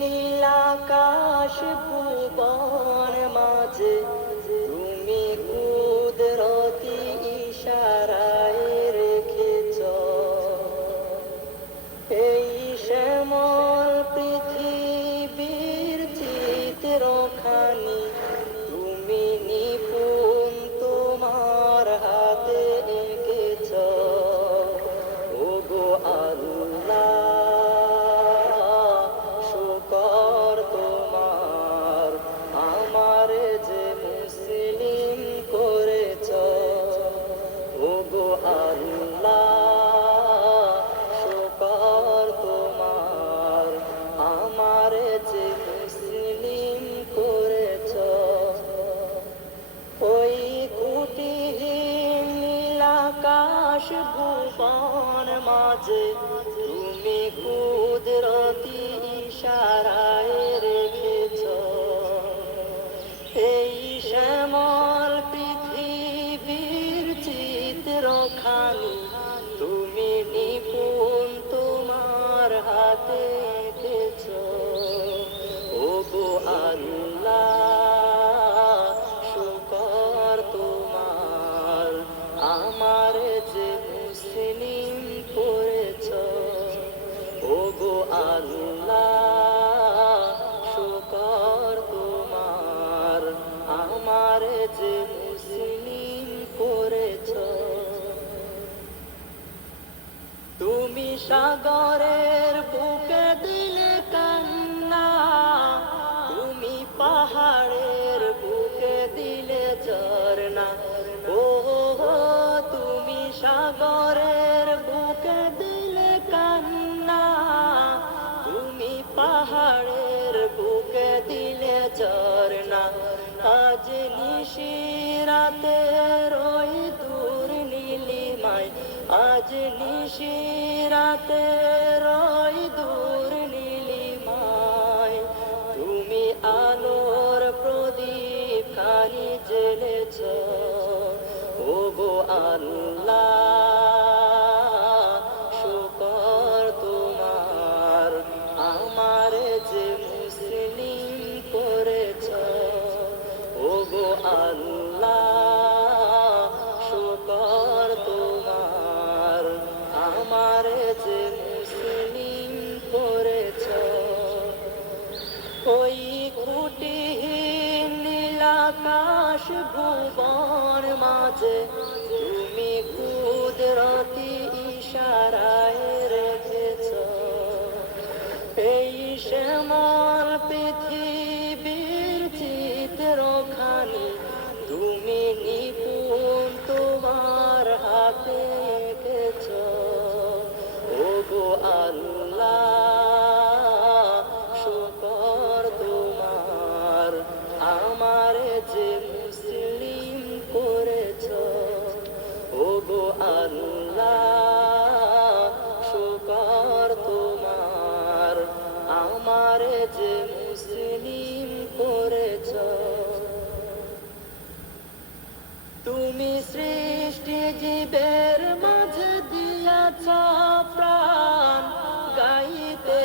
নীলাকাশ ভুবন মাঝে তুমি কুদরতি ইশারায় রেখেছ এই শ্যামল পৃথিবীর চিত্রখানি তুমি নিপুণ তোমার হাতে এঁকেছ ওগো আল্লাহ শুকর তোমার আমার যে মুসলিম করেছ ওগো আল্লাহ শুকর তোমার আমার যে মুসলিম করেছ ওই কুটিহীন নীলাকাশ ভুবন মাঝে তুমি কুদরতি ইশারায় রেখেছ এই শ্যামল পৃথিবীর চিত্রখানি তুমি নিপুণ তোমার হাতে এঁকেছ ওগো আল্লাহ শুকর তোমার আমার যে মুসলিম করেছ ওগো আল্লাহ শুকর তোমার আমার যে মুসলিম করেছ তুমি সাগরের বুকে দিলে কান্না তুমি পাহাড়ের বুকে দিলে ঝরনা ও তুমি সাগরের বুকে দিলে কান্না তুমি পাহাড়ের বুকে দিলে ঝরনা আজ নিশিরাতে ওই দূর নীলিমায় আজ নিশিরাতে ওই দূর নীলিমায় তুমি আলোর প্রদীপ খানি জ্বেলেছ ওগো আল্লাহ শুকর তোমার আমার যে মুসলিম করেছ ওগো আল্লাহ শুকর তোমার আমার যে মুসলিম করেছ ওই কুটিহীন নীলাকাশ ভুবন মাঝে তুমি কুদরতি ইশারায় রেখেছ এই শ্যামল পৃথিবীর চিত্রখানি তুমি নিপুণ তোমার হাতে এঁকেছ ওগো আল্লাহ শুকর তোমার আমার যে মুসলিম করেছ ওগো আল্লাহ শুকর তোমার আমার যে মুসলিম করেছ তুমি সৃষ্টি জীবের মাঝে দিয়াছ প্রাণ গাইতে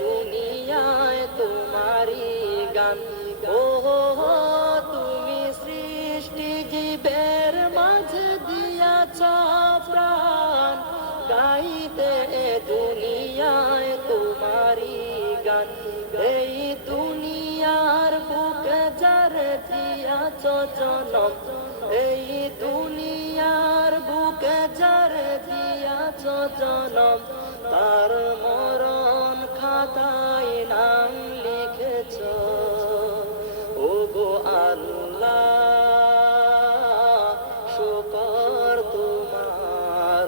দুনিয়ায় তোমারি গান ও তুমি সৃষ্টি জীবের মাঝে দিয়াছ প্রাণ গাইতে দুনিয়ায় তোমারি গান এই দুনিয়ার বুকে যারে দিয়াছ জনম এই দুনিয়ার বুকে যারে দিয়াছ জনম তার মরণ খাতায় নাম লিখেছ ওগো আল্লাহ শুকর তোমার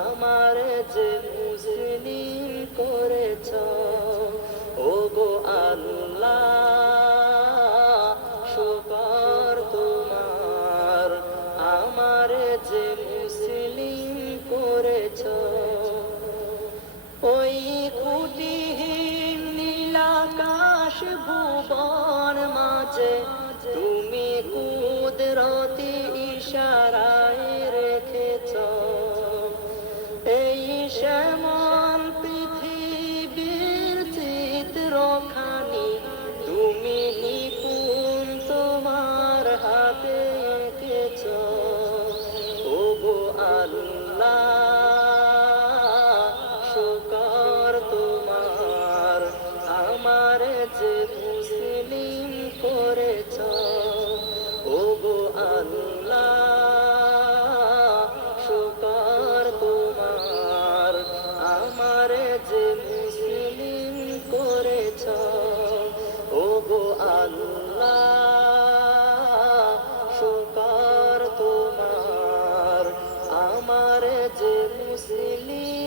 আমার যে মুসলিম করেছ ওগো আল্লাহ শুকর তোমার আমার যে মুসলিম করেছ ওই কুটিহীন নীলাকাশ ভুবন মাঝে তুমি কুদরতি ইশারায় রেখেছ এই শ্যামল পৃথিবীর চিত্র আল্লাহ শুকর তোমার আমার যে মুসলিম করেছ ওগো আল্লাহ শুকর তোমার আমার যে মুসলিম করেছ ওগো আল্লাহ শুকর তোমার আমার যে মুসলিম